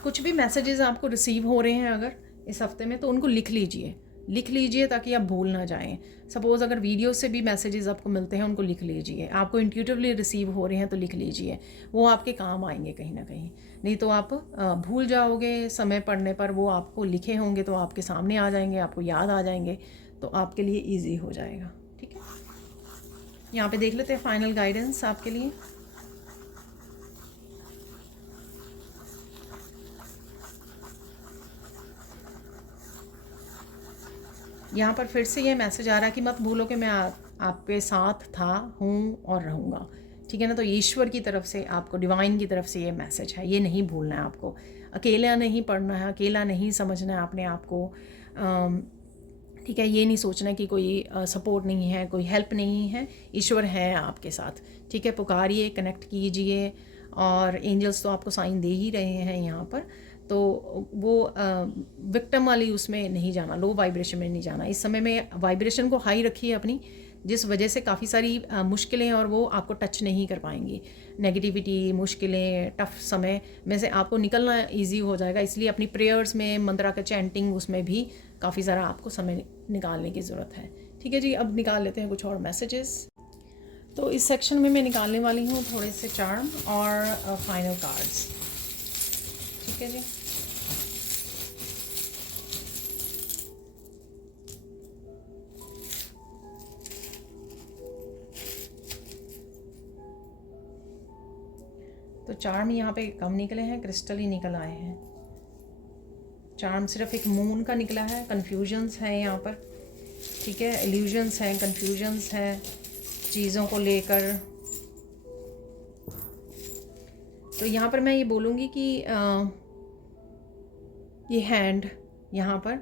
कुछ भी मैसेजेस आपको रिसीव हो रहे हैं अगर इस हफ्ते में, तो उनको लिख लीजिए, लिख लीजिए, ताकि आप भूल ना जाएं। सपोज़ अगर वीडियो से भी मैसेजेस आपको मिलते हैं, उनको लिख लीजिए। आपको इंट्यूटिवली रिसीव हो रहे हैं तो लिख लीजिए, वो आपके काम आएंगे कहीं ना कहीं। नहीं तो आप भूल जाओगे, समय पड़ने पर वो आपको लिखे होंगे तो आपके सामने आ जाएंगे, आपको याद आ जाएंगे, तो आपके लिए ईजी हो जाएगा, ठीक है। यहाँ पे देख लेते हैं फाइनल गाइडेंस आपके लिए। यहाँ पर फिर से ये मैसेज आ रहा है कि मत भूलो कि मैं आपके साथ था, हूँ और रहूँगा, ठीक है ना। तो ईश्वर की तरफ से आपको, डिवाइन की तरफ से ये मैसेज है, ये नहीं भूलना है आपको। अकेला नहीं पढ़ना है, अकेला नहीं समझना है अपने आप को, ठीक है। ये नहीं सोचना कि कोई सपोर्ट नहीं है, कोई हेल्प नहीं है, ईश्वर है आपके साथ, ठीक है। पुकारिए, कनेक्ट कीजिए, और एंजल्स तो आपको साइन दे ही रहे हैं यहाँ पर। तो वो विक्टिम वाली उसमें नहीं जाना, लो वाइब्रेशन में नहीं जाना। इस समय में वाइब्रेशन को हाई रखिए अपनी, जिस वजह से काफ़ी सारी मुश्किलें और वो आपको टच नहीं कर पाएंगी। नेगेटिविटी, मुश्किलें, टफ समय में से आपको निकलना ईजी हो जाएगा। इसलिए अपनी प्रेयर्स में मंत्रा का चैंटिंग, उसमें भी काफ़ी सारा आपको समय निकालने की ज़रूरत है। ठीक है जी, अब निकाल लेते हैं कुछ और मैसेजेस। तो इस सेक्शन में मैं निकालने वाली हूँ थोड़े से चार्म और फाइनल कार्ड्स। ठीक है जी। तो चार्म यहाँ पे कम निकले हैं, क्रिस्टल ही निकल आए हैं। चार्म सिर्फ एक मून का निकला है। कन्फ्यूजन्स हैं यहाँ पर, ठीक है, इल्यूजन्स हैं, कन्फ्यूजन्स हैं चीज़ों को लेकर। तो यहाँ पर मैं ये बोलूँगी कि ये हैंड यहाँ पर,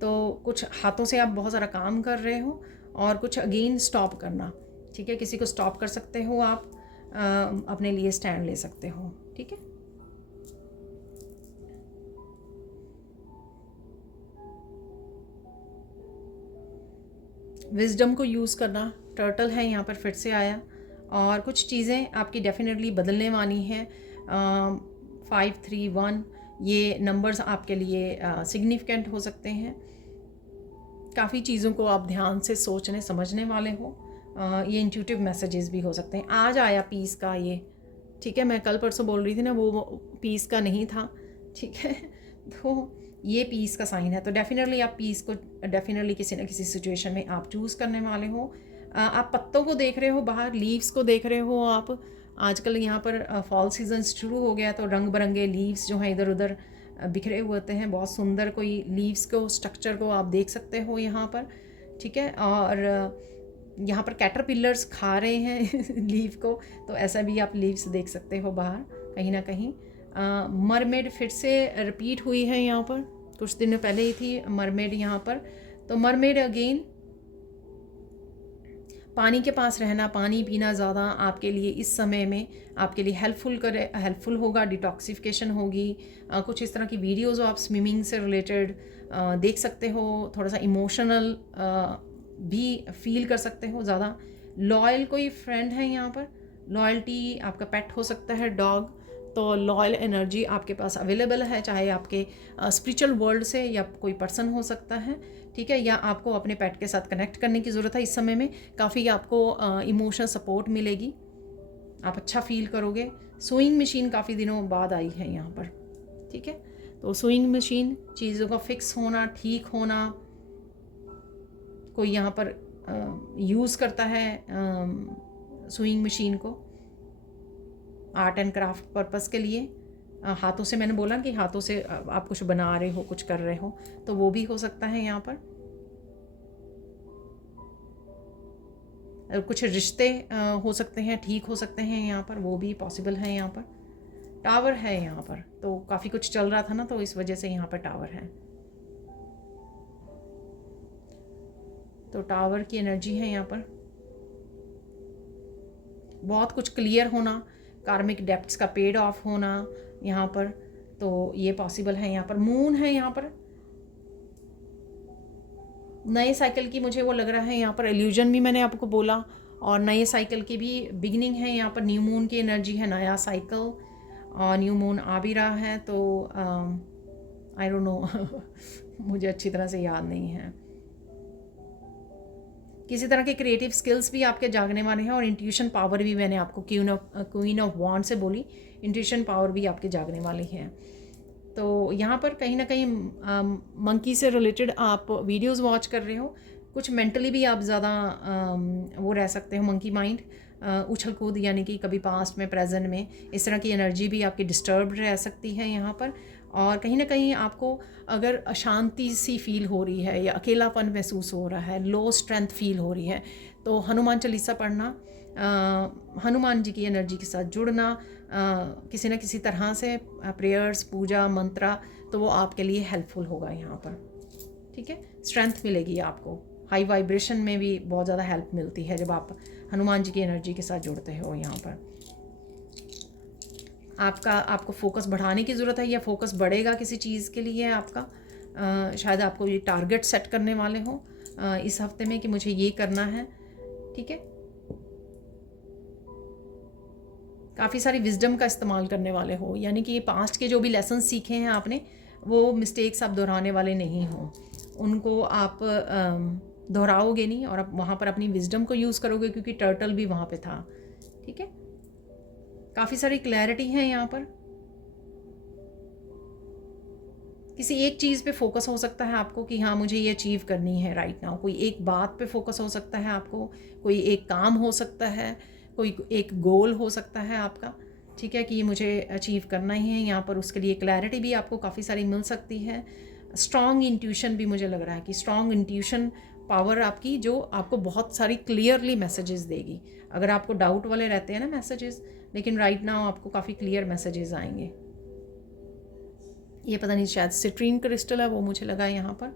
तो कुछ हाथों से आप बहुत सारा काम कर रहे हो और कुछ अगेन स्टॉप करना। ठीक है, किसी को स्टॉप कर सकते हो आप, अपने लिए स्टैंड ले सकते हो। ठीक है, विजडम को यूज़ करना। टर्टल है यहाँ पर फिर से आया, और कुछ चीज़ें आपकी डेफिनेटली बदलने वाली हैं। 5, 3, 1 ये नंबर्स आपके लिए सिग्निफिकेंट हो सकते हैं। काफ़ी चीज़ों को आप ध्यान से सोचने समझने वाले हो। ये इंट्यूटिव मैसेजेस भी हो सकते हैं। आज आया पीस का ये, ठीक है, मैं कल परसों बोल रही थी ना वो पीस का नहीं था। ठीक है, तो ये पीस का साइन है। तो डेफिनेटली आप पीस को डेफिनेटली किसी न किसी सिचुएशन में आप चूज़ करने वाले हो। आप पत्तों को देख रहे हो बाहर, लीव्स को देख रहे हो आप। आजकल यहाँ पर फॉल सीजन शुरू हो गया, तो रंग बिरंगे लीव्स जो हैं इधर उधर बिखरे हुए होते हैं, बहुत सुंदर कोई लीव्स को, स्ट्रक्चर को आप देख सकते हो यहाँ पर। ठीक है, और यहाँ पर कैटरपिलर्स खा रहे हैं लीव को, तो ऐसा भी आप लीव्स देख सकते हो बाहर कहीं ना कहीं। मरमेड फिर से रिपीट हुई है यहाँ पर, कुछ दिन पहले ही थी मरमेड यहाँ पर। तो मरमेड अगेन, पानी के पास रहना, पानी पीना ज़्यादा आपके लिए इस समय में आपके लिए हेल्पफुल होगा। डिटॉक्सिफिकेशन होगी। कुछ इस तरह की वीडियोज़ आप स्विमिंग से रिलेटेड देख सकते हो। थोड़ा सा इमोशनल भी फील कर सकते हो ज़्यादा। लॉयल कोई फ्रेंड है यहाँ पर, लॉयल्टी, आपका पेट हो सकता है डॉग, तो लॉयल एनर्जी आपके पास अवेलेबल है, चाहे आपके स्पिरिचुअल वर्ल्ड से या कोई पर्सन हो सकता है। ठीक है, या आपको अपने पेट के साथ कनेक्ट करने की ज़रूरत है इस समय में। काफ़ी आपको इमोशनल सपोर्ट मिलेगी, आप अच्छा फील करोगे। सुइंग मशीन काफ़ी दिनों बाद आई है यहाँ पर। ठीक है, तो सुइंग मशीन, चीज़ों का फिक्स होना, ठीक होना। कोई यहाँ पर यूज़ करता है सुइंग मशीन को आर्ट एंड क्राफ्ट पर्पस के लिए। हाथों से, मैंने बोला कि हाथों से आप कुछ बना रहे हो, कुछ कर रहे हो, तो वो भी हो सकता है यहाँ पर। कुछ रिश्ते हो सकते हैं, ठीक हो सकते हैं यहाँ पर, वो भी पॉसिबल है यहाँ पर। टावर है यहाँ पर, तो काफ़ी कुछ चल रहा था ना, तो इस वजह से यहाँ पर टावर है। तो टावर की एनर्जी है यहाँ पर। बहुत कुछ क्लियर होना, कार्मिक डेप्थ्स का पेड ऑफ होना यहाँ पर, तो ये पॉसिबल है यहाँ पर। मून है यहाँ पर, नए साइकिल की मुझे वो लग रहा है यहाँ पर। इल्यूजन भी मैंने आपको बोला, और नए साइकिल की भी बिगिनिंग है यहाँ पर। न्यू मून की एनर्जी है, नया साइकिल, और न्यू मून आ भी रहा है। तो आई डोंट नो मुझे अच्छी तरह से याद नहीं है। किसी तरह के क्रिएटिव स्किल्स भी आपके जागने वाले हैं, और इंट्यूशन पावर भी मैंने आपको क्वीन ऑफ वॉन्ड से बोली, इंट्यूशन पावर भी आपके जागने वाली है। तो यहाँ पर कहीं ना कहीं मंकी से रिलेटेड आप वीडियोस वॉच कर रहे हो। कुछ मेंटली भी आप ज़्यादा वो रह सकते हो, मंकी माइंड, उछल कूद, यानी कि कभी पास्ट में, प्रेजेंट में, इस तरह की एनर्जी भी आपकी डिस्टर्ब रह सकती है यहाँ पर। और कहीं ना कहीं आपको अगर अशांति सी फील हो रही है या अकेलापन महसूस हो रहा है, लो स्ट्रेंथ फील हो रही है, तो हनुमान चालीसा पढ़ना, हनुमान जी की एनर्जी के साथ जुड़ना, किसी न किसी तरह से प्रेयर्स, पूजा, मंत्रा, तो वो आपके लिए हेल्पफुल होगा यहाँ पर। ठीक है, स्ट्रेंथ मिलेगी आपको। हाई वाइब्रेशन में भी बहुत ज़्यादा हेल्प मिलती है जब आप हनुमान जी की एनर्जी के साथ जुड़ते हो यहाँ पर। आपको फोकस बढ़ाने की ज़रूरत है, या फोकस बढ़ेगा किसी चीज़ के लिए आपका। शायद आपको ये टारगेट सेट करने वाले हो इस हफ्ते में कि मुझे ये करना है, ठीक है। काफ़ी सारी विजडम का इस्तेमाल करने वाले हो, यानी कि पास्ट के जो भी लेसन सीखे हैं आपने, वो मिस्टेक्स आप दोहराने वाले नहीं हो, उनको आप दोहराओगे नहीं और आप वहाँ पर अपनी विजडम को यूज़ करोगे, क्योंकि टर्टल भी वहाँ पे था। ठीक है, काफ़ी सारी क्लैरिटी है यहाँ पर। किसी एक चीज़ पे फोकस हो सकता है आपको कि हाँ मुझे ये अचीव करनी है राइट नाउ। कोई एक बात पे फोकस हो सकता है आपको, कोई एक काम हो सकता है, कोई एक गोल हो सकता है आपका। ठीक है, कि ये मुझे अचीव करना ही है। यहाँ पर उसके लिए क्लैरिटी भी आपको काफ़ी सारी मिल सकती है। स्ट्रॉन्ग इंट्यूशन भी मुझे लग रहा है कि स्ट्रॉन्ग इंट्यूशन पावर आपकी जो आपको बहुत सारी क्लियरली मैसेजेस देगी। अगर आपको डाउट वाले रहते हैं ना मैसेजेस, लेकिन राइट नाउ आपको काफ़ी क्लियर मैसेजेस आएंगे। ये पता नहीं शायद सिट्रीन क्रिस्टल है, वो मुझे लगा यहाँ पर।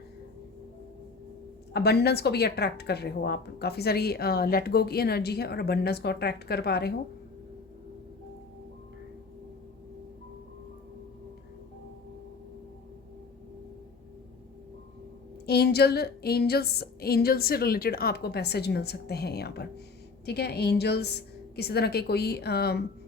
अबंडेंस को भी अट्रैक्ट कर रहे हो आप, काफ़ी सारी लेट गो की एनर्जी है और अबंडेंस को अट्रैक्ट कर पा रहे हो। एंजल्स से रिलेटेड आपको मैसेज मिल सकते हैं यहाँ पर। ठीक है, एंजल्स किसी तरह के कोई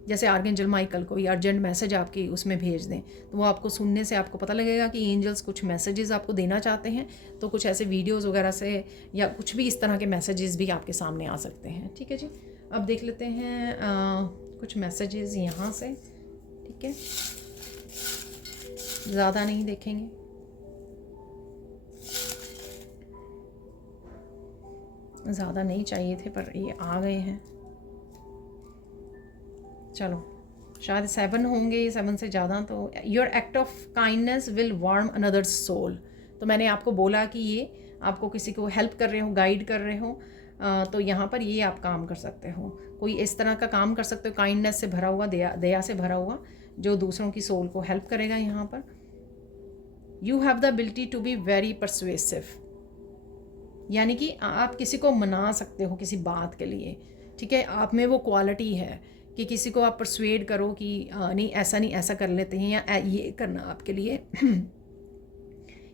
जैसे आर्कएंजल माइकल कोई अर्जेंट मैसेज आपकी उसमें भेज दें, तो वो आपको सुनने से आपको पता लगेगा कि एंजल्स कुछ मैसेजेस आपको देना चाहते हैं। तो कुछ ऐसे वीडियोस वगैरह से या कुछ भी इस तरह के मैसेजेस भी आपके सामने आ सकते हैं। ठीक है जी, अब देख लेते हैं कुछ मैसेजेस यहाँ से। ठीक है, ज़्यादा नहीं देखेंगे। ज़्यादा नहीं चाहिए थे पर ये आ गए हैं। चलो, शायद 7 होंगे, 7 से ज़्यादा। तो your act of kindness will warm another soul. तो मैंने आपको बोला कि ये आपको किसी को हेल्प कर रहे हो, गाइड कर रहे हो, तो यहाँ पर ये आप काम कर सकते हो। कोई इस तरह का काम कर सकते हो काइंडनेस से भरा हुआ, दया से भरा हुआ, जो दूसरों की सोल को हेल्प करेगा। यहाँ पर you have the ability to be very persuasive, यानी कि आप किसी को मना सकते हो किसी बात के लिए। ठीक है, आप में वो क्वालिटी है कि किसी को आप परसुएड करो कि नहीं ऐसा नहीं, ऐसा कर लेते हैं, या ये करना आपके लिए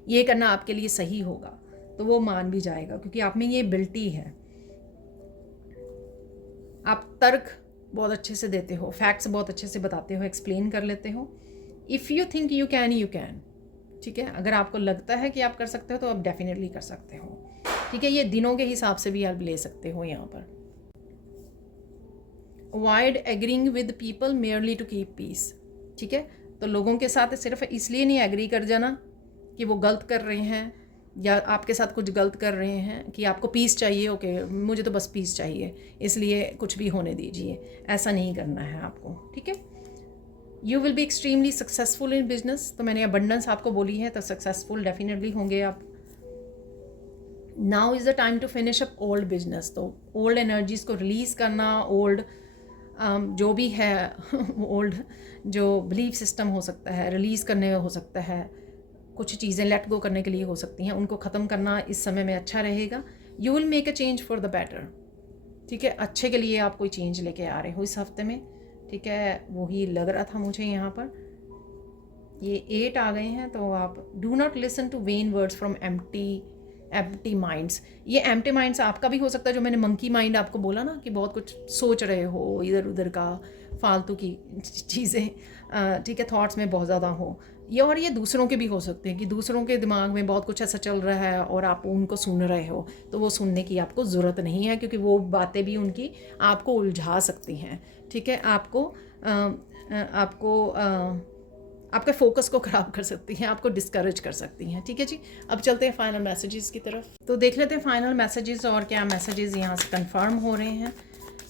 ये करना आपके लिए सही होगा, तो वो मान भी जाएगा, क्योंकि आप में ये एबिलिटी है। आप तर्क बहुत अच्छे से देते हो, फैक्ट्स बहुत अच्छे से बताते हो, एक्सप्लेन कर लेते हो। If you think you can, you can. ठीक है, अगर आपको लगता है कि आप कर सकते हो तो आप डेफिनेटली कर सकते हो। ठीक है, ये दिनों के हिसाब से भी आप ले सकते हो यहाँ पर। Avoid agreeing with people merely to keep peace. ठीक है, तो लोगों के साथ सिर्फ इसलिए नहीं एग्री कर जाना कि वो गलत कर रहे हैं या आपके साथ कुछ गलत कर रहे हैं कि आपको पीस चाहिए, ओके मुझे तो बस पीस चाहिए इसलिए कुछ भी होने दीजिए, ऐसा नहीं करना है आपको। ठीक है, you will be extremely successful in business. तो मैंने अबंडेंस आपको बोली है, तो सक्सेसफुल डेफिनेटली होंगे आप। Now is the time to finish up old business. तो ओल्ड एनर्जीज़ को रिलीज़ करना, ओल्ड जो भी है ओल्ड जो बिलीफ सिस्टम हो सकता है रिलीज़ करने हो सकता है, कुछ चीज़ें लेट गो करने के लिए हो सकती हैं, उनको ख़त्म करना इस समय में अच्छा रहेगा। You will make a change for the better. ठीक है, अच्छे के लिए आप कोई चेंज लेके आ रहे हो इस हफ्ते में। ठीक है, वही लग रहा था मुझे यहाँ पर। ये 8 आ गए हैं, तो आप do not listen to vain words from empty minds. ये एम्प्टी माइंड्स आपका भी हो सकता है, जो मैंने मंकी माइंड आपको बोला ना कि बहुत कुछ सोच रहे हो इधर उधर का, फालतू की चीज़ें। ठीक है, थॉट्स में बहुत ज़्यादा हो ये, और ये दूसरों के भी हो सकते हैं कि दूसरों के दिमाग में बहुत कुछ ऐसा चल रहा है और आप उनको सुन रहे हो, तो वो सुनने की आपको ज़रूरत नहीं है, क्योंकि वो बातें भी उनकी आपको उलझा सकती हैं। ठीक है, आपके फोकस को ख़राब कर सकती हैं, आपको डिस्करेज कर सकती हैं। ठीक है जी, अब चलते हैं फाइनल मैसेजेस की तरफ। तो देख लेते हैं फाइनल मैसेजेस और क्या मैसेजेस यहाँ से कंफर्म हो रहे हैं।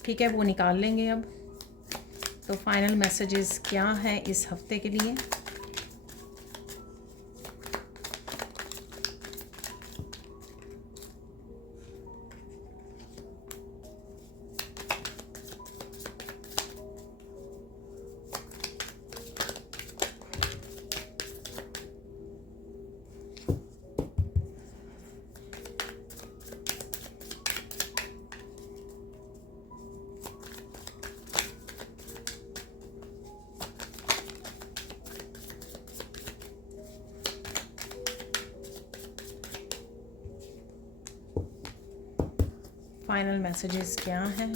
ठीक है, वो निकाल लेंगे अब। तो फाइनल मैसेजेस क्या है इस हफ्ते के लिए। फाइनल मैसेजेस क्या हैं,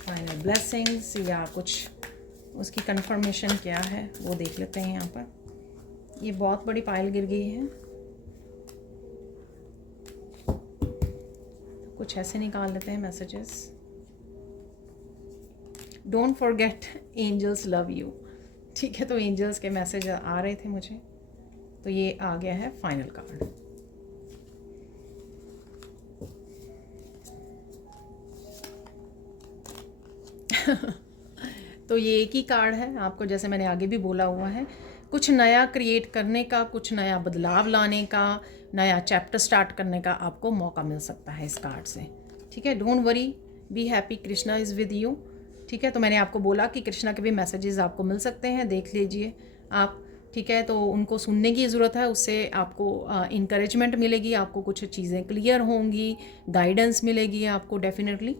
फाइनल ब्लेसिंग्स या कुछ उसकी कंफर्मेशन क्या है वो देख लेते हैं यहाँ पर। ये बहुत बड़ी पाइल गिर गई है, तो कुछ ऐसे निकाल लेते हैं messages. Don't forget angels love you. ठीक है, तो एंजल्स के मैसेज आ रहे थे मुझे, तो ये आ गया है फाइनल कार्ड। तो ये एक ही कार्ड है आपको, जैसे मैंने आगे भी बोला हुआ है, कुछ नया क्रिएट करने का, कुछ नया बदलाव लाने का, नया चैप्टर स्टार्ट करने का आपको मौका मिल सकता है इस कार्ड से। ठीक है, don't worry, be happy, Krishna is with you. ठीक है, तो मैंने आपको बोला कि कृष्णा के भी मैसेजेस आपको मिल सकते हैं, देख लीजिए आप। ठीक है, तो उनको सुनने की ज़रूरत है, उससे आपको इंकरेजमेंट मिलेगी, आपको कुछ चीज़ें क्लियर होंगी, गाइडेंस मिलेगी आपको डेफिनेटली।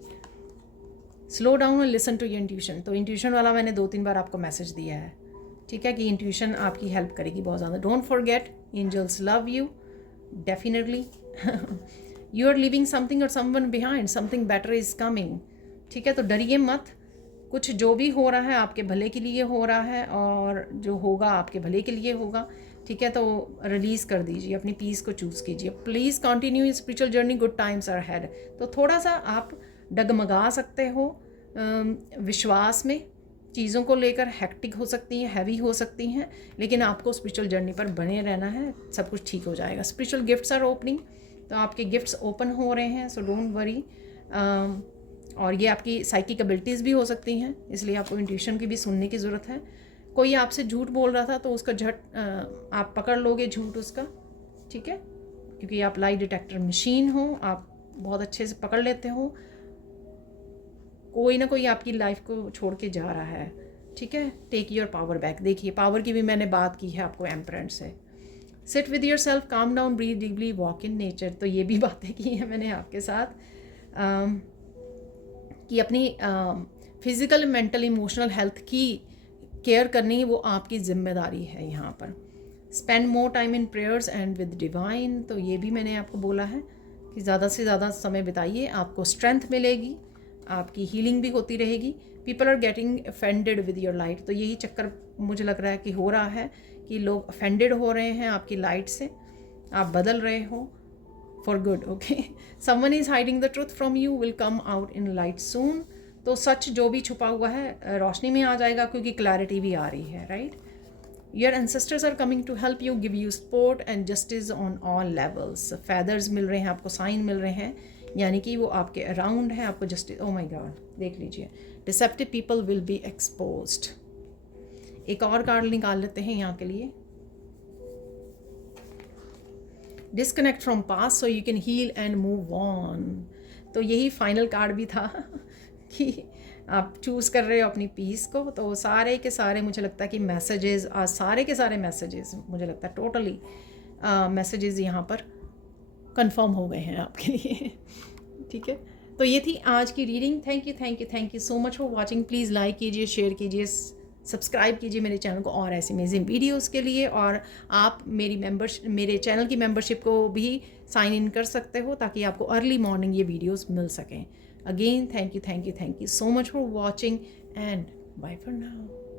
स्लो डाउन और लिसन टू योर इंट्यूशन। तो इंट्यूशन वाला मैंने 2-3 बार आपको मैसेज दिया है। ठीक है, कि इंट्यूशन आपकी हेल्प करेगी बहुत ज़्यादा। Don't forget angels love you definitely. You are living something और someone behind, something better is coming. ठीक है, तो डरिए मत, कुछ जो भी हो रहा है आपके भले के लिए हो रहा है, और जो होगा आपके भले के लिए होगा। ठीक है, तो रिलीज़ कर दीजिए, अपनी पीस को चूज़ कीजिए। Please continue spiritual journey, good times are ahead. तो थोड़ा सा आप डगमगा सकते हो विश्वास में, चीज़ों को लेकर हेक्टिक हो सकती हैं, हैवी हो सकती हैं, लेकिन आपको स्पिरिचुअल जर्नी पर बने रहना है, सब कुछ ठीक हो जाएगा। स्पिरिचुअल गिफ्ट्स आर ओपनिंग, तो आपके गिफ्ट्स ओपन हो रहे हैं, सो डोंट वरी। और ये आपकी साइकिक एबिलिटीज़ भी हो सकती हैं, इसलिए आपको इंट्यूशन की भी सुनने की ज़रूरत है। कोई आपसे झूठ बोल रहा था तो उसका झट आप पकड़ लोगे झूठ उसका। ठीक है, क्योंकि आप लाई डिटेक्टर मशीन हो, आप बहुत अच्छे से पकड़ लेते हो। कोई ना कोई आपकी लाइफ को छोड़ के जा रहा है। ठीक है, टेक योर पावर बैक। देखिए, पावर की भी मैंने बात की है आपको एम्परेंट से। Sit with yourself, calm down, breathe deeply, walk in nature. तो ये भी बातें की हैं मैंने आपके साथ कि अपनी फिज़िकल, मेंटल, इमोशनल हेल्थ की केयर करनी वो आपकी जिम्मेदारी है यहाँ पर। Spend more time in prayers and with divine. तो ये भी मैंने आपको बोला है कि ज़्यादा से ज़्यादा समय बिताइए, आपको स्ट्रेंथ मिलेगी, आपकी हीलिंग भी होती रहेगी। People are getting offended with your light. तो यही चक्कर मुझे लग रहा है कि हो रहा है कि लोग अफेंडेड हो रहे हैं आपकी लाइट से, आप बदल रहे हो for good. Okay, someone is hiding the truth from you will come out in light soon. तो सच जो भी छुपा हुआ है रोशनी में आ जाएगा, क्योंकि क्लैरिटी भी आ रही है, right. Your ancestors are coming to help you, give you support and justice on all levels. Feathers मिल रहे हैं आपको, साइन मिल रहे हैं, यानी कि वो आपके अराउंड है, आपको जस्टिस। ओ माय गॉड, देख लीजिए, deceptive people will be exposed. एक और कार्ड निकाल लेते हैं यहाँ के लिए। Disconnect from past so you can heal and move on. तो यही फाइनल कार्ड भी था कि आप चूज़ कर रहे हो अपनी पीस को। तो सारे के सारे मुझे लगता है कि मैसेजेस, सारे के सारे मैसेजेस मुझे लगता है टोटली मैसेजेस यहाँ पर कंफर्म हो गए हैं आपके लिए। ठीक है, तो ये थी आज की reading. Thank you so much for watching. Please like कीजिए, शेयर कीजिए, सब्सक्राइब कीजिए मेरे चैनल को और ऐसे अमेजिंग वीडियोस के लिए। और आप मेरे चैनल की मेंबरशिप को भी साइन इन कर सकते हो, ताकि आपको अर्ली मॉर्निंग ये वीडियोस मिल सकें। Again thank you so much for watching and bye for now.